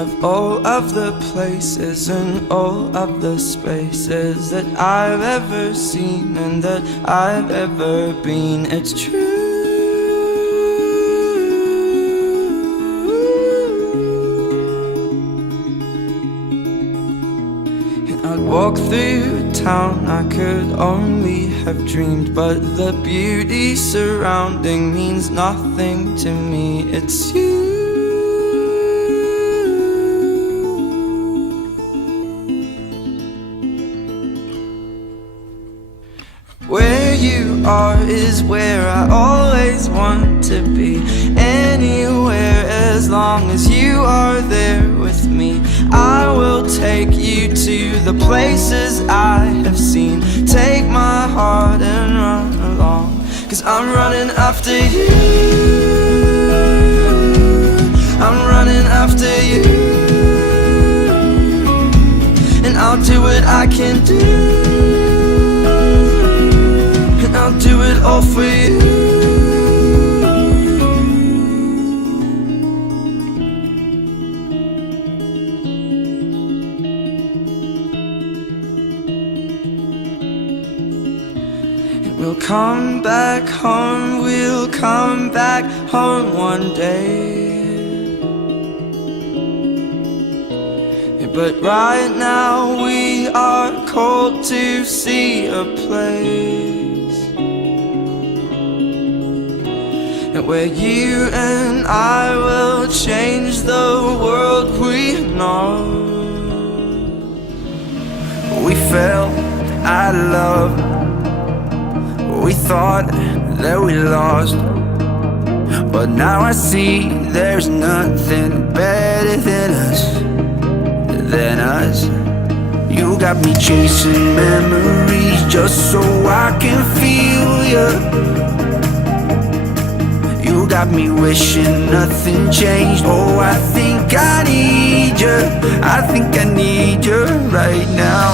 Of all of the places and all of the spaces that I've ever seen and that I've ever been, it's true. And I'd walk through town I could only have dreamed, but the beauty surrounding means nothing to me. It's you. Where you are is where I always want to be. Anywhere as long as you are there with me. I will take you to the places I have seen. Take my heart and run along, 'cause I'm running after you. I'm running after you. And I'll do what I can do. I'll do it all for you. And we'll come back home, we'll come back home one day. But right now we are called to see a place where you and I will change the world we know. We fell out of love, we thought that we lost, but now I see there's nothing better than us. You got me chasing memories just so I can feel you. You got me wishing nothing changed. Oh, I think I need you. I think I need you right now.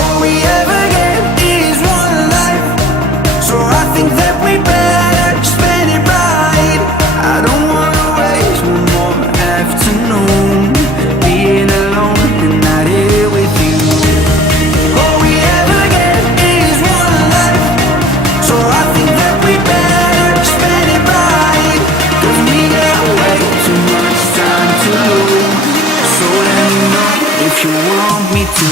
All we ever get is one life, so I think that we better spend it right. I don't wanna waste one more afternoon being alone and not here with you. All we ever get is one life, so I think that we better spend it right, 'cause we got way too much time to lose. So let me know if you want me to.